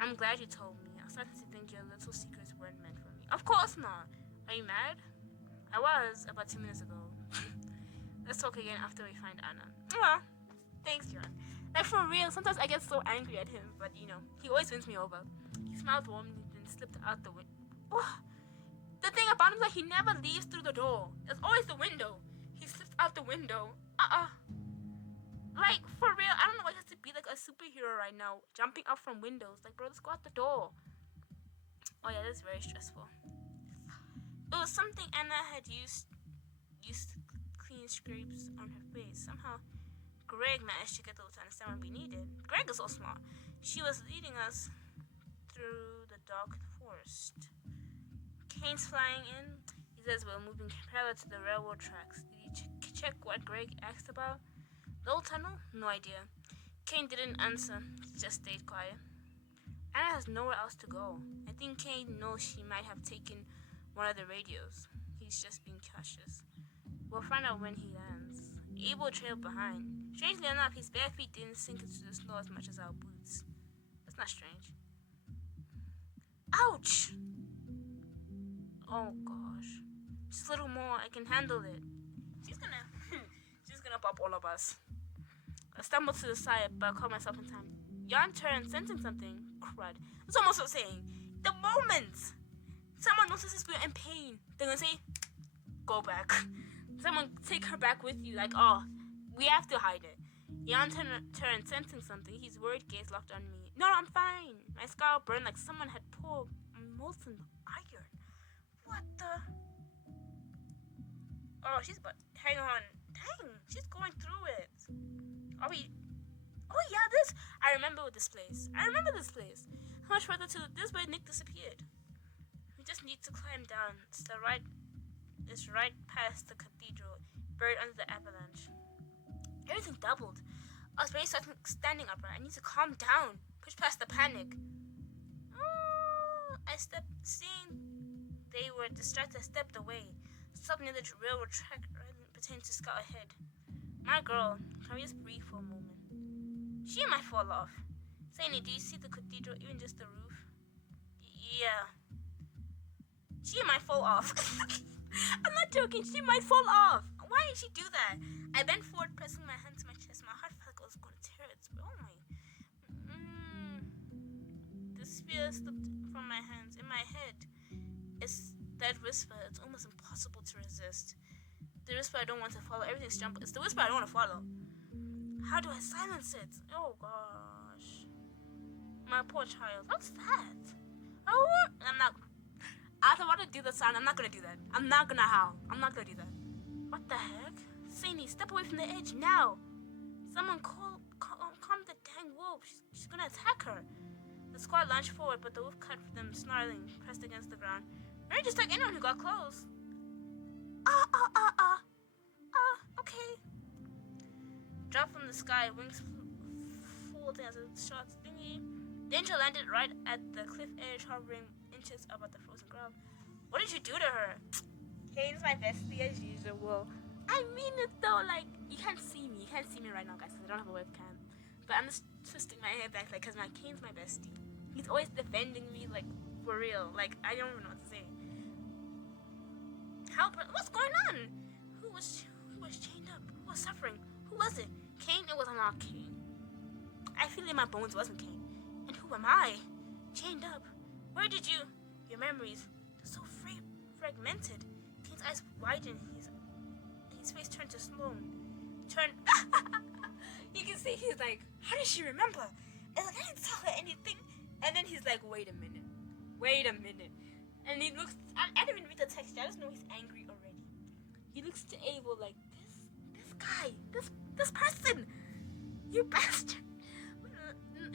I'm glad you told me. I started to think your little secrets weren't meant for me. Of course not. Are you mad? I was about 2 minutes ago. Let's talk again after we find Anna. Well, thanks, John. Like, for real, sometimes I get so angry at him, but, you know, he always wins me over. He smiled warmly, then slipped out the window. Oh, the thing about him is that he never leaves through the door. It's always the window. He slips out the window. Like, for real, I don't know why he has to be, like, a superhero right now, jumping up from windows. Like, bro, let's go out the door. Oh, yeah, that's very stressful. It was something Anna had used to clean scrapes on her face. Somehow, Greg managed to get those to understand what we needed. Greg is so smart. She was leading us through the dark forest. Kane's flying in. He says we're moving parallel to the railroad tracks. Did you check what Greg asked about? The old tunnel? No idea. Kane didn't answer. He just stayed quiet. Anna has nowhere else to go. I think Kane knows she might have taken one of the radios. He's just being cautious. We'll find out when he lands. Abel trailed behind. Strangely enough, his bare feet didn't sink into the snow as much as our boots. That's not strange. Ouch! Oh gosh. Just a little more, I can handle it. She's gonna pop all of us. I stumbled to the side, but I caught myself in time. Jan turned, sensing something. Crud. It's almost like saying, the moment someone notices we're in pain, they're gonna say, go back. Someone take her back with you, like, oh, we have to hide it. Jan turned, sensing something. His worried gaze locked on me. No, I'm fine. My scalp burned like someone had poured molten iron. What the? Oh, hang on. Dang, she's going through it. Are we? Oh yeah, I remember this place. How much further to this way Nick disappeared? We just need to climb down. It's right past the cathedral, buried under the avalanche. Everything doubled. I was barely standing upright. I need to calm down. Push past the panic. Seeing they were distracted, I stepped away. Stopped near the railroad track, pretending to scout ahead. My girl, can we just breathe for a moment? She might fall off. Saini, do you see the cathedral, even just the roof? Yeah. She might fall off. I'm not joking, she might fall off. Why did she do that? I bent forward, pressing my hand to my chest. My heart felt like it was going to tear its way. Oh my. The spear slipped from my hands. In my head, it's that whisper. It's almost impossible to resist. The whisper I don't want to follow. Everything's jumbled. It's the whisper I don't want to follow. How do I silence it? Oh gosh. My poor child. What's that? Oh, I'm not. I was about to do the sound. I'm not gonna do that. I'm not gonna howl. I'm not gonna do that. What the heck? Saini, step away from the edge now. Someone calm the dang wolf. She's gonna attack her. The squad lunged forward, but the wolf cut them, snarling, pressed against the ground. Mary just attacked anyone who got close. Okay. Dropped from the sky, wings folding as it shot thingy. Danger landed right at the cliff edge, hovering inches above the frozen ground. What did you do to her? Kane's my bestie as usual. I mean it though, like, you can't see me. You can't see me right now, guys, because I don't have a webcam. But I'm just twisting my hair back, like, because Kane's my bestie. He's always defending me, like, for real. Like, I don't even know what to say. What's going on? Who was chained up? Who was suffering? Who was it? Kane? It was not Kane. I feel in my bones it wasn't Kane. And who am I? Chained up. Where did you? Your memories. They're so fragmented. Kane's eyes widened. His face turned to Sloan. You can see he's like, how does she remember? And like, I didn't tell her anything. And then he's like, wait a minute. Wait a minute. And he looks, I didn't even read the text, I just know he's angry already. He looks to Abel like, this guy, this person, you bastard.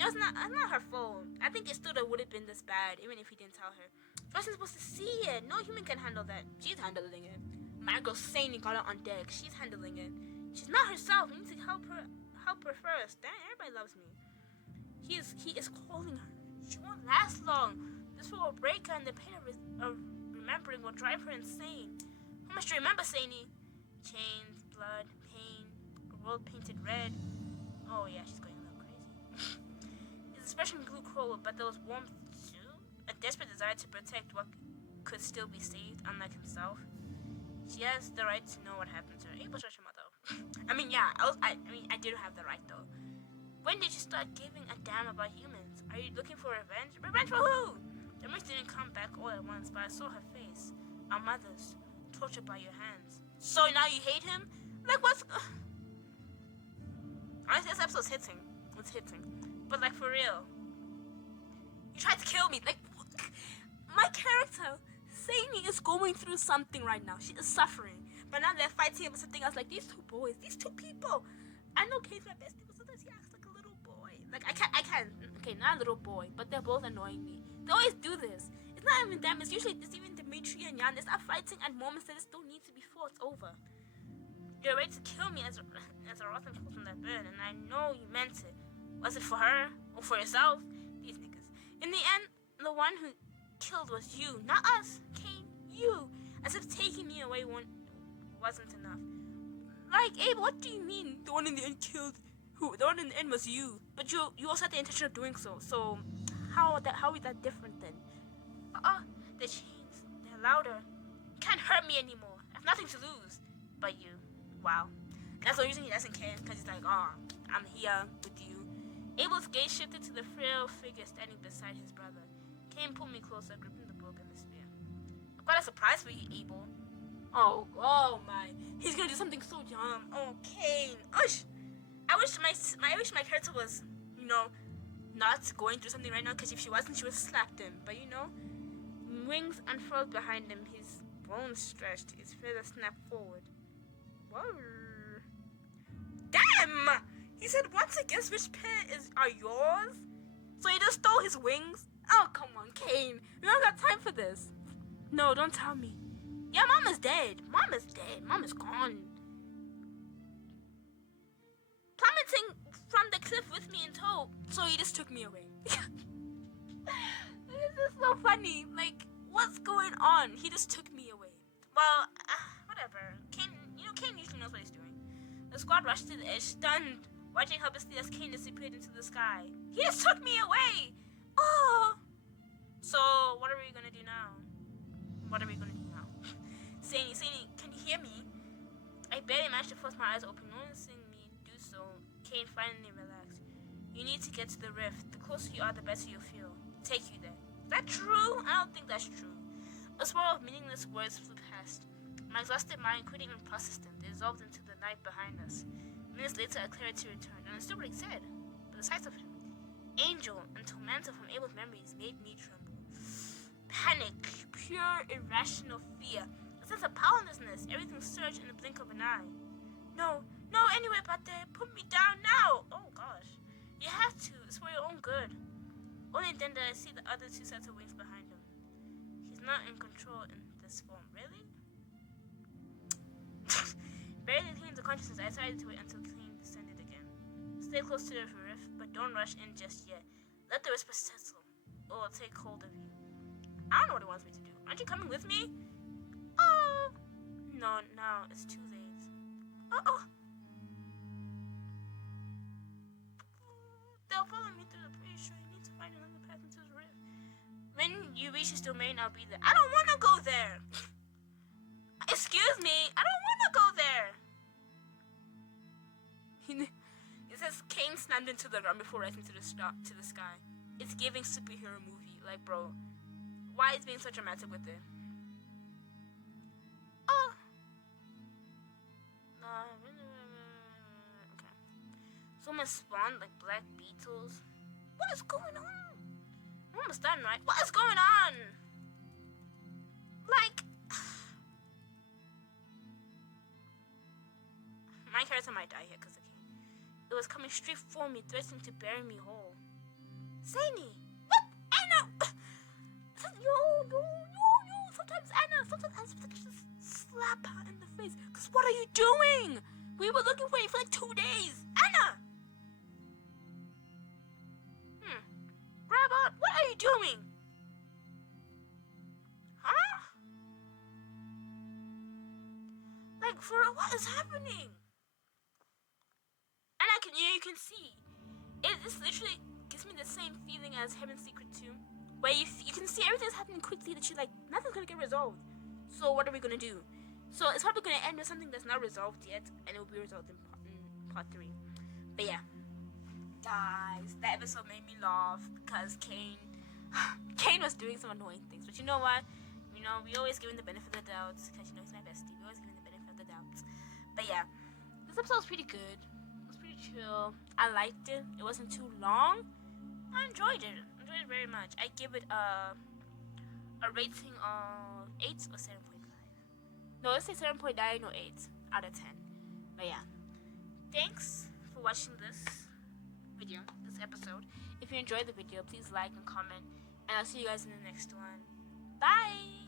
It's not her fault. I think it still would have been this bad, even if he didn't tell her. She wasn't supposed to see it. No human can handle that. She's handling it. My girl Sadie got it on deck. She's handling it. She's not herself. We need to help her first. Dang, everybody loves me. He is calling her. She won't last long. This will break her, and the pain of remembering will drive her insane. How much do you remember, Sadie? Chains, blood, pain, a world painted red. Oh yeah, she's going a little crazy. His expression grew cruel, but there was warmth too. A desperate desire to protect what could still be saved, unlike himself. She has the right to know what happened to her. Abel's your mother. I mean, yeah, I did have the right though. When did you start giving a damn about humans? Are you looking for revenge? Revenge for who? The memories didn't come back all at once, but I saw her face. Our mothers, tortured by your hands. So now you hate him? Like what's... Honestly, this episode's hitting. It's hitting. But like for real. You tried to kill me. Like, my character, Sadie, is going through something right now. She is suffering. But now they're fighting over something else. Like these two boys, these two people. I know Kate's my bestie, but sometimes he acts like a little boy. Like I can't. Okay, not a little boy, but they're both annoying me. They always do this. It's not even them. It's usually it's even Dimitri and Jan. They start fighting at moments that just don't need to be fought over. You're ready to kill me as a rotten coal from that burn, and I know you meant it. Was it for her or for yourself? These niggas. In the end, the one who killed was you, not us, Kane. You. As if taking me away wasn't enough. Like, Abe, what do you mean? The one in the end killed who? The one in the end was you. But you also had the intention of doing so. So how is that different then? The chains, they're louder. Can't hurt me anymore. I have nothing to lose. But you. Wow. That's the reason he doesn't care, because he's like, I'm here with you. Abel's gaze shifted to the frail figure standing beside his brother. Kane pulled me closer, gripping the book and the spear. I've got a surprise for you, Abel. Oh my. He's gonna do something so dumb. Oh, Kane. Ush. I wish my character was, not going through something right now, because if she wasn't, she would have slapped him. But wings unfurled behind him, his bones stretched, his feathers snapped forward. Whoa. Damn! He said, once against which pair are yours? So he just stole his wings? Oh, come on, Kane. We don't got time for this. No, don't tell me. Yeah, Mom is dead. Mom is dead. Mom is gone. Plummeting from the cliff with me in tow. So he just took me away. This is so funny. Like, what's going on? He just took me away. Well, whatever. Kane usually knows what he's doing. The squad rushed to the edge, stunned, watching helplessly as Kane disappeared into the sky. He just took me away! Oh! So, what are we gonna do now? Sadie, can you hear me? I barely managed to force my eyes open. Noticing me do so, Kane finally relaxed. You need to get to the rift. The closer you are, the better you'll feel. Take you there. Is that true? I don't think that's true. A swirl of meaningless words flew past. My exhausted mind couldn't even process them. They dissolved into the night behind us. Minutes later, a clarity returned, and I understood what he said. But the sight of him, angel and tormentor from Abel's memories, made me tremble. Panic, pure irrational fear, a sense of powerlessness. Everything surged in the blink of an eye. No, anyway, but put me down now. Oh gosh, you have to. It's for your own good. Only then did I see the other two sets of wings behind him. He's not in control in this form, really? Barely clinging to consciousness, I decided to wait until Kane descended again. Stay close to the rift, but don't rush in just yet. Let the whisper settle. It will take hold of you. I don't know what he wants me to do. Aren't you coming with me? Oh! No, it's too late. Oh! They'll follow me through the pretty sure you need to find another path into the rift. When you reach this domain, I'll be there. I don't want to go there! Excuse me, I don't want to go there. It says Kane slammed into the ground before rising to the sky. It's giving superhero movie. Like, bro, why is being so dramatic with it? Oh. Okay. Someone spawned like black beetles. What is going on? almost done, right? What is going on? Like, my character might die here, because it was coming straight for me, threatening to bury me whole. Zany! What? Anna! Yo! Sometimes Anna, I just slap her in the face. Because what are you doing? We were looking for you for like 2 days. Anna! Grab on. What are you doing? Huh? Like, for real, what is happening? And you can see, it just literally gives me the same feeling as Heaven's Secret 2, where you can see everything's happening quickly that you're like, nothing's gonna get resolved. So what are we gonna do? So it's probably gonna end with something that's not resolved yet, and it will be resolved in part 3. But yeah, guys, that episode made me laugh because Kane was doing some annoying things. But you know what? You know, we always give him the benefit of the doubt because you know he's my bestie. We always give him the benefit of the doubt. But yeah, this episode was pretty good. Chill. I liked it. It wasn't too long. I enjoyed it. Very much. I give it a rating of 8 or 7.5. No, let's say 7.9 or 8 out of 10. But yeah, thanks for watching this episode. If you enjoyed the video, please like and comment, and I'll see you guys in the next one. Bye.